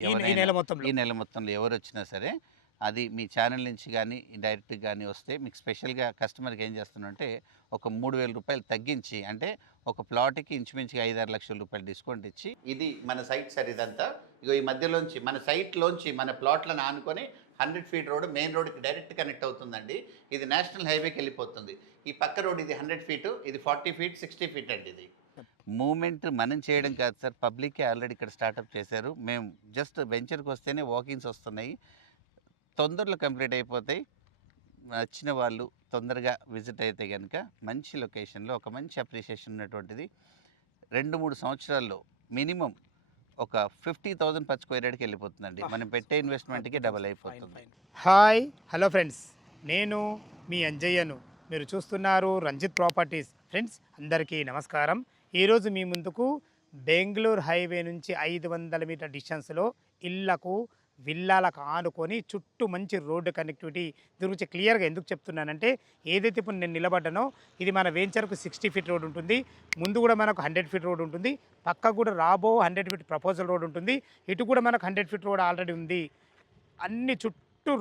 ఈ నెల మొత్తంలో. ఈ నెల మొత్తంలో ఎవరొచ్చినా సరే, అది మీ ఛానల్ నుంచి గానీ, డైరెక్ట్‌గా గానీ వస్తే మీకు స్పెషల్‌గా కస్టమర్‌కి ఏం చేస్తున్నానంటే, ఒక రూ. 3000 తగ్గించి, అంటే ఒక ప్లాట్‌కి ఇంచుమించుగా 5, 6 లక్షల రూపాయలు డిస్కౌంట్ ఇచ్చి, ఇది మన సైట్ సార్ ఇదంతా. ఇగో ఈ మధ్యలోంచి మన సైట్‌లోంచి మన ప్లాట్‌లను ఆనుకొని 100 ఫీట్ రోడ్ మెయిన్ రోడ్‌కి డైరెక్ట్ కనెక్ట్ అవుతుందండి. ఇది నేషనల్ హైవేకెళ్ళిపోతుంది. ఈ పక్క రోడ్ ఇది 100 ఫీటు, ఇది 40 ఫీట్, 60 ఫీట్ అండి ఇది. మూవ్‌మెంట్ మనం చేయడం కాదు సార్. పబ్లికే ఆల్రెడీ ఇక్కడ స్టార్టప్ చేశారు. మేము జస్ట్ వెంచర్‌కొస్తేనే వాకిన్స్ వస్తున్నాయి. తొందరలో కంప్లీట్ అయిపోతాయి. నచ్చిన వాళ్ళు తొందరగా విజిట్ అయితే గనుక మంచి లొకేషన్‌లో ఒక మంచి అప్రిషియేషన్ ఉన్నటువంటిది 2, 3 సంవత్సరాల్లో మినిమమ్ ఒక 50,000 పర్ స్క్వేర్ యార్డ్‌కి వెళ్ళిపోతుందండి. మనం పెట్టే ఇన్వెస్ట్‌మెంట్‌కి డబుల్ అయిపోతుంది. హాయ్ హలో ఫ్రెండ్స్, నేను మీ అంజయ్యను. మీరు చూస్తున్నారు రంజిత్ ప్రాపర్టీస్. ఫ్రెండ్స్ అందరికీ నమస్కారం. ఈరోజు మీ ముందుకు బెంగళూరు హైవే నుంచి 500 మీటర్ డిస్టెన్స్లో ఇళ్లకు విల్లాలకు ఆనుకొని చుట్టూ మంచి రోడ్డు కనెక్టివిటీ గురించి క్లియర్గా ఎందుకు చెప్తున్నానంటే, ఏదైతే ఇప్పుడు నేను నిలబడ్డానో ఇది మన వెంచర్కు 60 ఫీట్ రోడ్ ఉంటుంది. ముందు కూడా మనకు 100 ఫీట్ రోడ్ ఉంటుంది. పక్కకు కూడా రాబో 100 ఫీట్ ప్రపోజల్ రోడ్ ఉంటుంది. ఇటు కూడా మనకు 100 ఫీట్ రోడ్ ఆల్రెడీ ఉంది. అన్ని చుట్టూ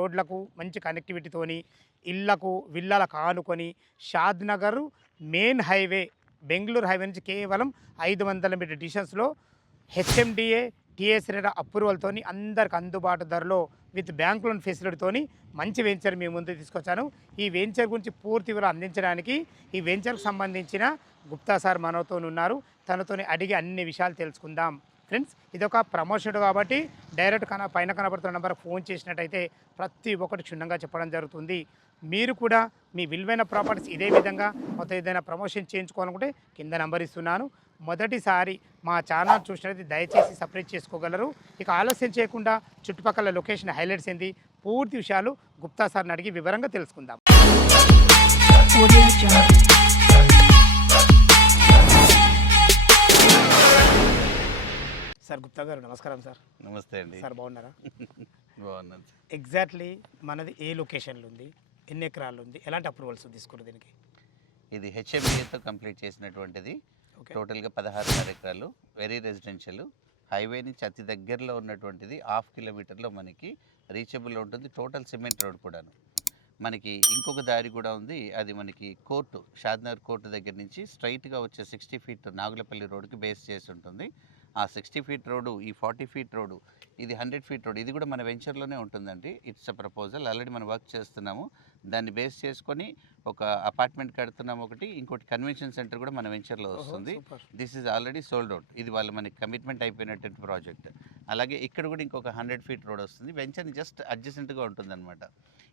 రోడ్లకు మంచి కనెక్టివిటీతోని ఇళ్లకు విల్లాలకు ఆనుకొని Shadnagar main highway Bengaluru highway నుంచి కేవలం 500 మీటర్ డిస్టెన్స్లో హెచ్ఎండిఏ టీఎస్ రేరా అప్రూవల్తోని అందరికి అందుబాటు ధరలో విత్ బ్యాంక్ లోన్ ఫెసిలిటీతోని మంచి వెంచర్ మీ ముందు తీసుకొచ్చాను. ఈ వెంచర్ గురించి పూర్తి వివరాలు అందించడానికి ఈ వెంచర్కి సంబంధించిన గుప్తా సార్ మనతో ఉన్నారు. తనతోని అడిగి అన్ని విషయాలు తెలుసుకుందాం. ఫ్రెండ్స్, ఇది ఒక ప్రమోషన్ కాబట్టి డైరెక్ట్ పైన కనబడుతున్న నెంబర్కి ఫోన్ చేసినట్టయితే ప్రతి ఒక్కటి క్షుణ్ణంగా చెప్పడం జరుగుతుంది. మీరు కూడా మీ విలువైన ప్రాపర్టీస్ ఇదే విధంగా మొత్తం ఏదైనా ప్రమోషన్ చేయించుకోవాలనుకుంటే కింద నెంబర్ ఇస్తున్నాను. మొదటిసారి మా ఛానల్ చూసినట్లయితే దయచేసి సబ్స్క్రైబ్ చేసుకోగలరు. ఇక ఆలస్యం చేయకుండా చుట్టుపక్కల లొకేషన్ హైలైట్స్ ఏంది, పూర్తి విషయాలు గుప్తా సార్ని అడిగి వివరంగా తెలుసుకుందాం. సార్ గుప్తా గారు నమస్కారం సార్. నమస్తే అండి. సార్ బాగున్నారా? బాగున్నాను. ఎగ్జాక్ట్లీ మనది ఏ లొకేషన్లో ఉంది, ఎన్ని ఎకరాలు ఉంది, ఎలాంటి అప్రూవల్స్ తీసుకున్నారు దీనికి? ఇది హెచ్ఎండిఏతో కంప్లీట్ చేసినటువంటిది. టోటల్గా 16 ఎకరాలు, వెరీ రెసిడెన్షియల్. హైవే నుంచి అతి దగ్గరలో ఉన్నటువంటిది 1/2 కిలోమీటర్లో మనకి రీచబుల్ ఉంటుంది. టోటల్ సిమెంట్ రోడ్ కూడాను. మనకి ఇంకొక దారి కూడా ఉంది. అది మనకి కోర్టు, షాద్నగర్ కోర్టు దగ్గర నుంచి స్ట్రైట్గా వచ్చే 60 ఫీట్ నాగులపల్లి రోడ్డుకి బేస్ చేసి ఉంటుంది. ఆ 60 ఫీట్ రోడ్డు, ఈ 40 ఫీట్ రోడ్డు, ఇది 100 ఫీట్ రోడ్, ఇది కూడా మన వెంచర్లోనే ఉంటుందండి. It's a proposal. ఆల్రెడీ మనం వర్క్ చేస్తున్నాము. దాన్ని బేస్ చేసుకొని ఒక అపార్ట్మెంట్ కడుతున్నాము ఒకటి, ఇంకోటి కన్వెన్షన్ సెంటర్ కూడా మన వెంచర్లో వస్తుంది. This is already sold out. ఇది వాళ్ళు మనకి కమిట్మెంట్ అయిపోయినటువంటి ప్రాజెక్ట్. అలాగే ఇక్కడ కూడా ఇంకొక 100 ఫీట్ రోడ్ వస్తుంది. వెంచర్ని జస్ట్ అడ్జసెంట్గా ఉంటుందన్నమాట.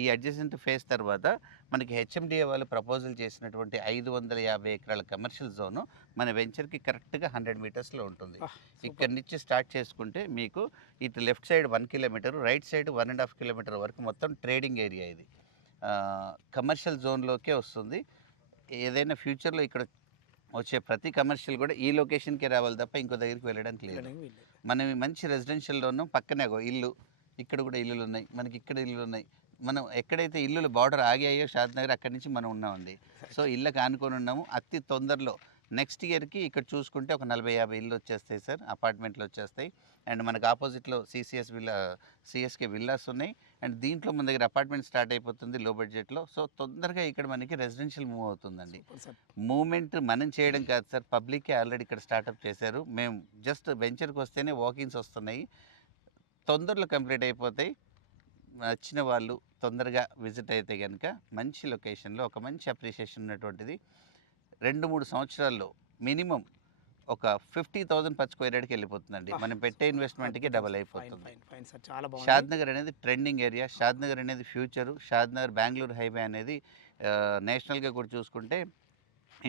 ఈ అడ్జసెంట్ ఫేస్ తర్వాత మనకి హెచ్ఎండిఏ వాళ్ళు ప్రపోజల్ చేసినటువంటి 550 ఎకరాల కమర్షియల్ జోను మన వెంచర్కి కరెక్ట్గా 100 మీటర్స్లో ఉంటుంది. ఇక్కడి నుంచి స్టార్ట్ చేసుకుంటే మీకు ఇటు left side 1 kilometre, right side 1.5 kilometre వరకు మొత్తం ట్రేడింగ్ ఏరియా. ఇది కమర్షియల్ జోన్లోకే వస్తుంది. ఏదైనా ఫ్యూచర్లో ఇక్కడ వచ్చే ప్రతి కమర్షియల్ కూడా ఈ లొకేషన్కే రావాలి తప్ప ఇంకో దగ్గరికి వెళ్ళడానికి లేదు. మనం మంచి రెసిడెన్షియల్లో ఉన్నాం. పక్కనే ఇల్లు, ఇక్కడ కూడా ఇల్లులు ఉన్నాయి, మనకి ఇక్కడ ఇల్లులు ఉన్నాయి. మనం ఎక్కడైతే ఇల్లులు బార్డర్ ఆగాయో షాద్ నగర్, అక్కడి నుంచి మనం ఉన్నామండి. సో ఇళ్ళకి ఆనుకొని ఉన్నాము. అతి తొందరలో నెక్స్ట్ ఇయర్కి ఇక్కడ చూసుకుంటే ఒక 40-50 ఇల్లు వచ్చేస్తాయి సార్, అపార్ట్మెంట్లు వచ్చేస్తాయి. అండ్ మనకు ఆపోజిట్లో సిఎస్కే విల్లాస్ ఉన్నాయి. అండ్ దీంట్లో మన దగ్గర అపార్ట్మెంట్ స్టార్ట్ అయిపోతుంది లో బడ్జెట్లో. సో తొందరగా ఇక్కడ మనకి రెసిడెన్షియల్ మూవ్ అవుతుందండి. మూవ్మెంట్ మనం చేయడం కాదు సార్, పబ్లికే ఆల్రెడీ ఇక్కడ స్టార్టప్ చేశారు. మేము జస్ట్ వెంచర్కి వస్తేనే వాకిన్స్ వస్తున్నాయి. తొందరలో కంప్లీట్ అయిపోతాయి. నచ్చిన వాళ్ళు తొందరగా విజిట్ అయితే కనుక మంచి లొకేషన్లో ఒక మంచి అప్రిషియేషన్ ఉన్నటువంటిది 2, 3 సంవత్సరాల్లో మినిమం ఒక 50,000 పర్ స్క్వేర్ యార్డ్‌కి వెళ్ళిపోతుందండి. మనం పెట్టే ఇన్వెస్ట్మెంట్‌కి డబల్ అయిపోతుంది. షాద్ నగర్ అనేది ట్రెండింగ్ ఏరియా. షాద్ నగర్ అనేది ఫ్యూచరు. షాద్ నగర్ బెంగళూరు హైవే అనేది నేషనల్గా కూడా చూసుకుంటే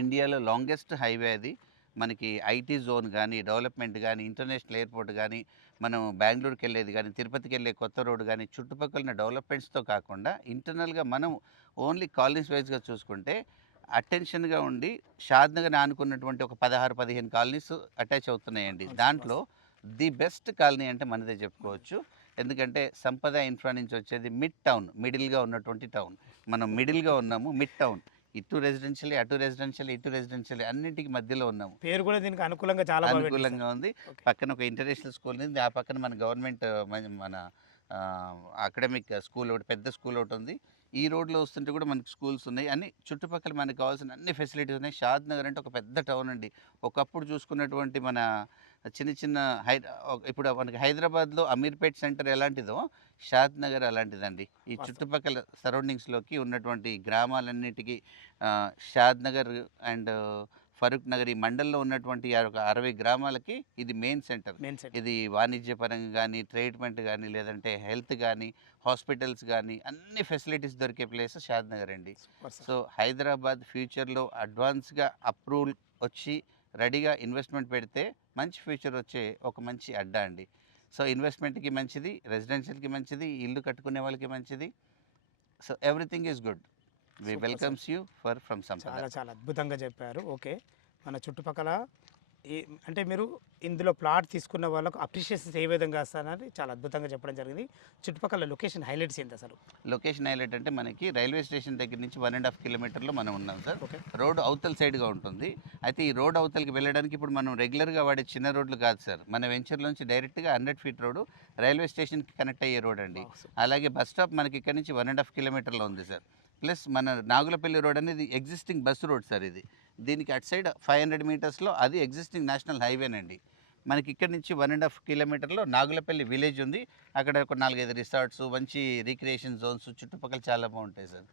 ఇండియాలో లాంగెస్ట్ హైవే అది. మనకి ఐటీ జోన్ కానీ, డెవలప్మెంట్ కానీ, ఇంటర్నేషనల్ ఎయిర్పోర్ట్ కానీ, మనం బెంగళూరుకి వెళ్ళేది కానీ, తిరుపతికి వెళ్ళే కొత్త రోడ్డు కానీ, చుట్టుపక్కల డెవలప్మెంట్స్తో కాకుండా ఇంటర్నల్గా మనం ఓన్లీ కాలనీస్ వైజ్గా చూసుకుంటే అటెన్షన్గా ఉండి షాద్ నగర్ ఆనుకున్నటువంటి ఒక 16-15 కాలనీస్ అటాచ్ అవుతున్నాయండి. దాంట్లో ది బెస్ట్ కాలనీ అంటే మనదే చెప్పుకోవచ్చు. ఎందుకంటే సంపద ఇన్ఫ్రా నుంచి వచ్చేది మిడ్ టౌన్, మిడిల్గా ఉన్నటువంటి టౌన్. మనం మిడిల్గా ఉన్నాము, మిడ్ టౌన్. ఇటు రెసిడెన్షియల్, అటు రెసిడెన్షియల్, ఇటు రెసిడెన్షియల్ అన్నింటికి మధ్యలో ఉన్నాము. పేరు కూడా దీనికి అనుకూలంగా చాలా బాగా పెట్టారు సార్. అనుకూలంగా ఉంది. ఓకే. పక్కన ఒక ఇంటర్నేషనల్ స్కూల్ ఉంది. ఆ పక్కన మన గవర్నమెంట్ మన అకాడమిక్ స్కూల్ ఒకటి, పెద్ద స్కూల్ ఒకటి ఉంది. ఈ రోడ్లో వస్తుంటే కూడా మనకి స్కూల్స్ ఉన్నాయి. అన్ని చుట్టుపక్కల మనకు కావాల్సిన అన్ని ఫెసిలిటీస్ ఉన్నాయి. షాద్ నగర్ అంటే ఒక పెద్ద టౌన్ అండి. ఒకప్పుడు చూసుకున్నటువంటి మన చిన్న చిన్న ఇప్పుడు మనకి హైదరాబాద్లో అమీర్పేట్ సెంటర్ ఎలాంటిదో షాద్ నగర్ అలాంటిదండి. ఈ వాస్తవం. చుట్టుపక్కల సరౌండింగ్స్లోకి ఉన్నటువంటి గ్రామాలన్నిటికీ షాద్ నగర్ అండ్ ఫరూక్ నగర్ ఈ మండల్లో ఉన్నటువంటి ఒక 60 గ్రామాలకి ఇది మెయిన్ సెంటర్. Main set. ఇది వాణిజ్యపరంగా కానీ, ట్రీట్మెంట్ కానీ, లేదంటే హెల్త్ కానీ, హాస్పిటల్స్ కానీ అన్ని ఫెసిలిటీస్ దొరికే ప్లేస్ షాద్ నగర్ అండి. Super sir. సో హైదరాబాద్ ఫ్యూచర్లో అడ్వాన్స్గా అప్రూవల్ వచ్చి రెడీగా ఇన్వెస్ట్మెంట్ పెడితే మంచి ఫ్యూచర్ వచ్చే ఒక మంచి అడ్డా అండి. సో ఇన్వెస్ట్మెంట్కి మంచిది, రెసిడెన్షియల్కి మంచిది, ఇల్లు కట్టుకునే వాళ్ళకి మంచిది. So everything is good. We super welcomes you from Sampada. చాలా చాలా అద్భుతంగా చెప్పారు. ఓకే, మన చుట్టుపక్కల ఈ అంటే మీరు ఇందులో ప్లాట్ తీసుకున్న వాళ్ళకు అప్రిషియేషన్స్ ఏ విధంగా వస్తారని చాలా అద్భుతంగా చెప్పడం జరిగింది. చుట్టుపక్కల లొకేషన్ హైలైట్స్ ఏంటి అసలు? లొకేషన్ హైలైట్ అంటే మనకి రైల్వే స్టేషన్ దగ్గర నుంచి 1.5 కిలోమీటర్లో మనం ఉన్నాం సార్. ఓకే. రోడ్ అవతల సైడ్గా ఉంటుంది. అయితే ఈ రోడ్ అవతలకి వెళ్ళడానికి ఇప్పుడు మనం రెగ్యులర్గా వాడే చిన్న రోడ్లు కాదు సార్. మన వెంచర్లోంచి డైరెక్ట్గా 100 ఫీట్ రోడ్డు రైల్వే స్టేషన్కి కనెక్ట్ అయ్యే రోడ్ అండి. Wow, super. అలాగే బస్ స్టాప్ మనకి ఇక్కడ నుంచి 1.5 కిలోమీటర్లో ఉంది సార్. ప్లస్ మన నాగులపల్లి రోడ్ అనేది ఎగ్జిస్టింగ్ బస్ రోడ్ సార్. ఇది దీనికి అటు సైడ్ 500 మీటర్స్లో అది ఎగ్జిస్టింగ్ నేషనల్ హైవేనండి. మనకి ఇక్కడ నుంచి 1.5 కిలోమీటర్లో నాగులపల్లి విలేజ్ ఉంది. అక్కడ ఒక 4-5 రిసార్ట్స్, మంచి రిక్రియేషన్ జోన్స్ చుట్టుపక్కల చాలా బాగుంటాయి sir.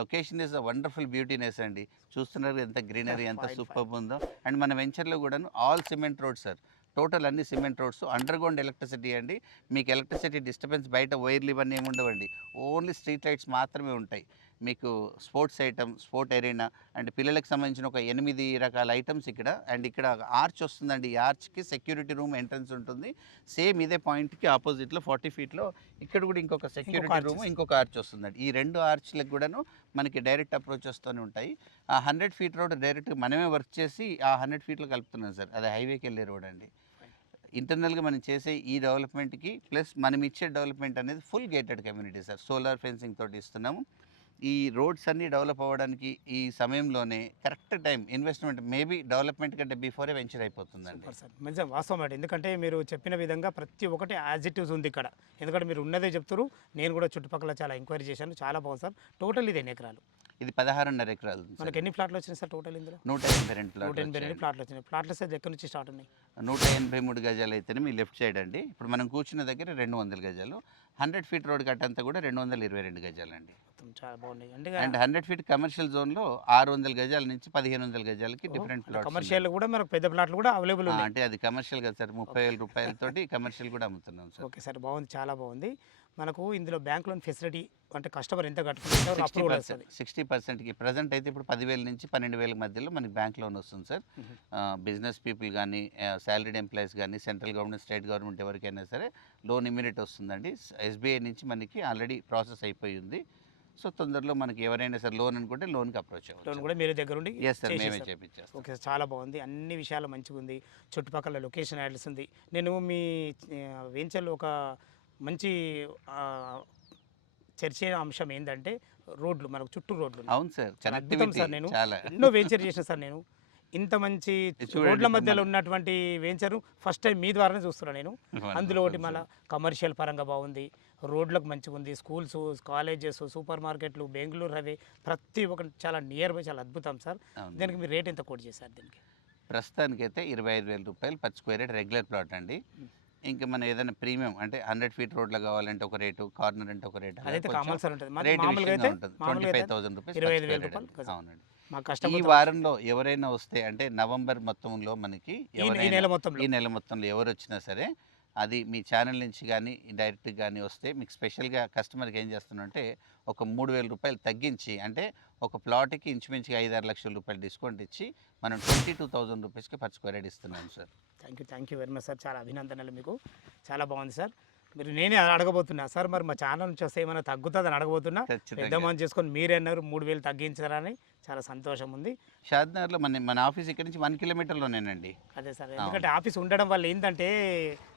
Location is a wonderful beautiness అండి. చూస్తున్నారు ఎంత గ్రీనరీ, ఎంత Fine, సూపర్ ఉందో. అండ్ మన వెంచర్లో కూడాను all cement road sir. Total అన్ని సిమెంట్ రోడ్స్, అండర్గ్రౌండ్ ఎలక్ట్రిసిటీ అండి. మీకు ఎలక్ట్రిసిటీ డిస్టర్బెన్స్ బయట వైర్లు ఇవన్నీ ఏమి ఉండవండి. ఓన్లీ స్ట్రీట్ లైట్స్ మాత్రమే ఉంటాయి. మీకు sports item, sport arena and పిల్లలకు సంబంధించిన ఒక 8 రకాల ఐటమ్స్ ఇక్కడ. అండ్ ఇక్కడ ఆర్చ్ వస్తుందండి. ఈ ఆర్చ్కి సెక్యూరిటీ రూమ్ ఎంట్రన్స్ ఉంటుంది. సేమ్ ఇదే పాయింట్కి ఆపోజిట్లో 40 ఫీట్లో ఇక్కడ కూడా ఇంకొక సెక్యూరిటీ arch రూమ్, ఇంకొక ఆర్చ్ వస్తుందండి. ఈ 2 ఆర్చ్లకు కూడాను మనకి డైరెక్ట్ అప్రోచ్ వస్తూనే ఉంటాయి. ఆ 100 ఫీట్ రోడ్ డైరెక్ట్ మనమే వర్క్ చేసి ఆ 100 ఫీట్లో కలుపుతున్నాం సార్. అది హైవేకి వెళ్ళే రోడ్ అండి. ఇంటర్నల్గా మనం చేసే ఈ డెవలప్మెంట్కి ప్లస్ మనం ఇచ్చే డెవలప్మెంట్ అనేది full gated community sir. Solar fencing తోటి ఇస్తున్నాము. ఈ రోడ్స్ అన్నీ డెవలప్ అవ్వడానికి ఈ సమయంలోనే correct time investment maybe development కంటే బిఫోరే వెంచర్ అయిపోతుందండి. సూపర్ సార్, మంచిగా వాస్తవం అండి. ఎందుకంటే మీరు చెప్పిన విధంగా ప్రతి ఒక్కటి యాజ్ ఇట్ ఈస్ ఉంది ఇక్కడ. ఎందుకంటే మీరు ఉన్నదే చెప్తారు. నేను కూడా చుట్టుపక్కల చాలా ఎంక్వైరీ చేశాను. చాలా బాగుంది సార్. టోటల్ ఇది ఎన్ని ఎకరాలు? ఇది 16.5 ఎకరాలు ఉంది సార్. మనకి ఎన్ని ప్లాట్లు వచ్చినాయి సార్ టోటల్ ఇందులో? 182 ప్లాట్లు 182 ప్లాట్లు వచ్చినాయి. ప్లాట్ల సైజ్ ఎక్కడి నుంచి స్టార్ట్ ఉన్నాయి? 183 గజాలు అయితేనే మీ లెఫ్ట్ సైడ్ అండి. ఇప్పుడు మనం కూర్చున్న దగ్గర 200 గజాలు. 100 ఫీట్ రోడ్ కట్టంతా కూడా 222 గజాలు అండి. మొత్తం చాలా బాగున్నాయి అంటే. అండ్ 100 ఫీట్ కమర్షియల్ జోన్లో 600 గజాల నుంచి 1500 గజాలకి డిఫరెంట్ ప్లాట్స్. కమర్షియల్ కూడా మనకు పెద్ద ప్లాట్లు కూడా అవైలబుల్ ఉన్నాయి. అంటే అది కమర్షియల్ కదా సార్. 30,000 రూపాయలతోటి కమర్షియల్ కూడా అమ్ముతున్నాం సార్. ఓకే సార్, బాగుంది, చాలా బాగుంది. మనకు ఇందులో బ్యాంక్ లోన్ ఫెసిలిటీ అంటే కస్టమర్ ఎంత కట్టుకుంటారో అప్రూవల్ వస్తుంది. 60%కి ప్రజెంట్ అయితే ఇప్పుడు 10,000 నుంచి 12,000 మధ్యలో మనకి బ్యాంక్ లోన్ వస్తుంది సార్. బిజినెస్ పీపుల్ కానీ, శాలరీడ్ ఎంప్లాయీస్ కానీ, సెంట్రల్ గవర్నమెంట్, స్టేట్ గవర్నమెంట్ ఎవరికైనా సరే లోన్ ఇమీడియట్ వస్తుందండి. SBI నుంచి మనకి ఆల్రెడీ ప్రాసెస్ అయిపోయి ఉంది. సో తొందరలో మనకి ఎవరైనా సరే లోన్ అనుకుంటే లోన్కి అప్రోచ్ లోన్ అవ్వచ్చు. కూడా మీరే దగ్గర ఉండి ఎస్ సార్, మేమే చేసేస్తారు. చేపించేస్తాం. ఓకే సార్, చాలా బాగుంది. అన్ని విషయాలు మంచిగా ఉంది. చుట్టుపక్కల లొకేషన్ యాడ్స్ ఉంది. నేను మీ వెంచర్లో ఒక మంచి చర్చే అంశం ఏంటంటే రోడ్లు, మనకు చుట్టూ రోడ్లు ఉన్నాయి. అవును సార్, చాలా అద్భుతం కనెక్టివిటీ సార్. నేను చాలా. ఎన్నో వెంచర్ చేసిన సార్. నేను ఇంత మంచి చూడండి రోడ్ల ఇప్పుడు మధ్యలో మన- ఉన్నటువంటి వెంచరు ఫస్ట్ టైం మీ ద్వారానే చూస్తున్నాను నేను. అందులో ఒకటి Wonderful, మళ్ళీ కమర్షియల్ పరంగా బాగుంది, రోడ్లకు మంచిగా ఉంది, స్కూల్స్, కాలేజెస్, సూపర్ మార్కెట్లు, బెంగళూరు హైవే ప్రతి ఒక్కటి చాలా నియర్ బై, చాలా అద్భుతం సార్. అవును. దీనికి మీరు రేట్ ఎంత కోట్ చేశారు దీనికి? ప్రస్తుతానికైతే 25,000 రూపాయలు per square yard regular plot అండి. ఇంకా మనం ఏదైనా ప్రీమియం అంటే 100 ఫీట్ రోడ్లో కావాలంటే ఒక రేటు, కార్నర్ అంటే ఒక రేటు, అదైతే కామల్సరీ ఉంటుంది. రేట్ మామూలుగా అయితే ఉంటుంది. మామూలుగా అయితే 25,000 రూపీస్ 25,000 రూపాయలు గజం. అవునండి. మా ఈ కస్టమర్ వారంలో ఎవరైనా వస్తే అంటే నవంబర్ మొత్తంలో మనకి ఈ ఎవరైనా నెల మొత్తంలో ఈ నెల మొత్తంలో ఎవరు వచ్చినా సరే అది మీ ఛానల్ నుంచి కానీ డైరెక్ట్గా కానీ వస్తే మీకు స్పెషల్గా కస్టమర్కి ఏం చేస్తున్నామంటే ఒక 3,000 రూపాయలు తగ్గించి, అంటే ఒక ప్లాట్కి ఇంచుమించుగా 5-6 లక్షల రూపాయలు డిస్కౌంట్ ఇచ్చి మనం 22,000 రూపీస్కి పర్ స్క్వేర్ యార్డ్ ఇస్తున్నాం sir. Thank you very much sir. చాలా అభినందనలు మీకు. చాలా బాగుంది సార్. మీరు నేనే అడగబోతున్నా సార్, మరి మా ఛానల్ నుంచి వస్తే ఏమైనా తగ్గుతుందని అడగబోతున్నా. పెద్ద ఖచ్చితంగా మనం చేసుకొని మీరే అన్నారు 3,000 తగ్గించారని. చాలా సంతోషం ఉంది. షాద్నగర్లో మన ఆఫీస్ ఇక్కడ నుంచి 1 కిలోమీటర్లోనేనండి. అదే సార్, ఎందుకంటే ఆఫీస్ ఉండడం వల్ల ఏంటంటే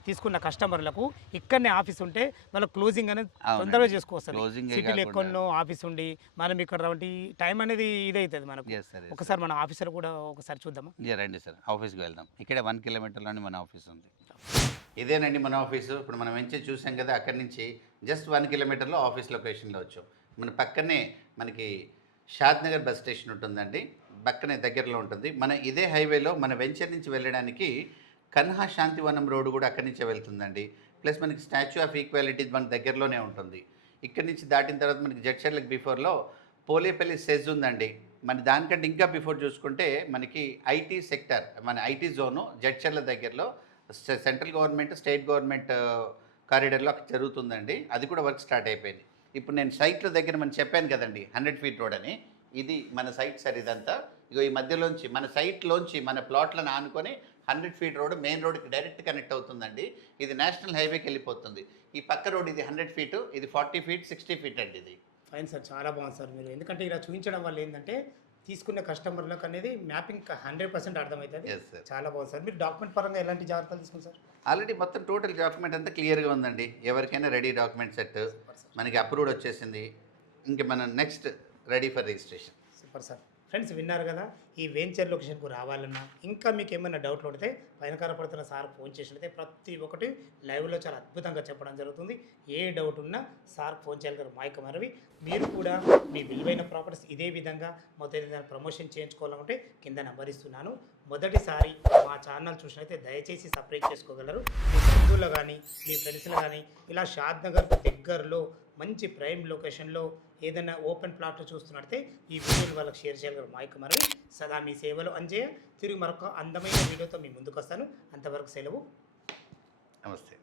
తీసుకున్న కస్టమర్లకు ఇక్కడనే ఆఫీస్ ఉంటే వాళ్ళ క్లోజింగ్ అనేది అవునండి. తొందరగా చేసుకోవస్తారు. Closing ఏ సిటీలో కాకుండా- ఎక్కడో ఆఫీస్ ఉండి మనం ఇక్కడ రావంటి టైం అనేది ఇదవుతుంది మనకు. ఎస్ సార్ ఒకసారి మన ఆఫీసర్ కూడా ఒకసారి చూద్దామా? రండి సార్, ఆఫీస్కి వెళ్దాం. ఇక్కడే 1 కిలోమీటర్లోనే మన ఆఫీస్ ఉంది. ఇదేనండి మన ఆఫీసు. ఇప్పుడు మనం ఎంచి చూసాం కదా, అక్కడి నుంచి జస్ట్ 1 కిలోమీటర్లో ఆఫీస్ లొకేషన్లో వచ్చాం. మన పక్కనే మనకి షాద్ నగర్ బస్ స్టేషన్ ఉంటుందండి, పక్కనే దగ్గరలో ఉంటుంది. మన ఇదే హైవేలో మన వెంచర్ నుంచి వెళ్ళడానికి కన్హా శాంతివనం రోడ్డు కూడా అక్కడి నుంచే వెళ్తుందండి. ప్లస్ మనకి స్టాచ్యూ ఆఫ్ ఈక్వాలిటీ మన దగ్గరలోనే ఉంటుంది. ఇక్కడి నుంచి దాటిన తర్వాత మనకి జడ్చర్లకు బిఫోర్లో పోలేపల్లి సెజ్ ఉందండి. మన దానికంటే ఇంకా బిఫోర్ చూసుకుంటే మనకి ఐటీ సెక్టర్, మన ఐటీ జోను జడ్చర్ల దగ్గరలో సెంట్రల్ గవర్నమెంట్ స్టేట్ గవర్నమెంట్ కారిడార్లో జరుగుతుందండి. అది కూడా వర్క్ స్టార్ట్ అయిపోయింది. ఇప్పుడు నేను సైట్ల దగ్గర మనం చెప్పాను కదండి 100 ఫీట్ రోడ్ అని, ఇది మన సైట్ సార్. ఇదంతా ఇగో ఈ మధ్యలోంచి మన సైట్లోంచి మన ప్లాట్లను ఆనుకొని 100 ఫీట్ రోడ్ మెయిన్ రోడ్కి డైరెక్ట్ కనెక్ట్ అవుతుందండి. ఇది నేషనల్ హైవేకి వెళ్ళిపోతుంది. ఈ పక్క రోడ్ ఇది 100 ఫీటు, ఇది 40 ఫీట్ 60 ఫీట్ అండి. ఇది ఫైన్ సార్, చాలా బాగుంది సార్. మీరు ఎందుకంటే ఇలా చూపించడం వల్ల ఏంటంటే తీసుకున్న కస్టమర్లకు అనేది మ్యాపింగ్ 100% అర్థమవుతుంది. ఎస్ సార్, చాలా బాగుంది సార్. మీరు డాక్యుమెంట్ పరంగా ఎలాంటి జాగ్రత్తలు తీసుకున్నారు సార్? ఆల్రెడీ మొత్తం టోటల్ డాక్యుమెంట్ అంతా క్లియర్గా ఉందండి. ఎవరికైనా రెడీ డాక్యుమెంట్ సెట్, మనకి అప్రూవ్డ్ వచ్చేసింది. ఇంకా మనం next ready for registration. Super sir. Friends విన్నారు కదా, ఈ వెంచర్ లొకేషన్కు రావాలన్నా ఇంకా మీకు ఏమైనా డౌట్లు ఉంటే పైన కనపడుతున్న సార్ ఫోన్ చేసినట్లయితే ప్రతి ఒక్కటి లైవ్లో చాలా అద్భుతంగా చెప్పడం జరుగుతుంది. ఏ డౌట్ ఉన్నా సార్ ఫోన్ చేయగలరు. మైక్ మరవి మీరు కూడా మీ విలువైన ప్రాపర్టీస్ ఇదే విధంగా మొదటి ప్రమోషన్ చేయించుకోవాలంటే కింద నెంబర్ ఇస్తున్నాను. మొదటిసారి మా ఛానల్ చూసినట్లయితే దయచేసి సబ్స్క్రైబ్ చేసుకోగలరు. మీ బంధువులు కానీ మీ ఫ్రెండ్స్లో కానీ ఇలా షాద్ నగర్ దగ్గరలో మంచి ప్రైమ్ లొకేషన్లో ఏదైనా ఓపెన్ ప్లాట్ చూస్తున్నట్టే ఈ వీడియోని వాళ్ళకి షేర్ చేయగలరు. మైక్ మరి సదా మీ సేవలు అంజయ్య. తిరిగి మరొక అందమైన వీడియోతో మీ ముందుకు వస్తాను. అంతవరకు సెలవు. నమస్తే.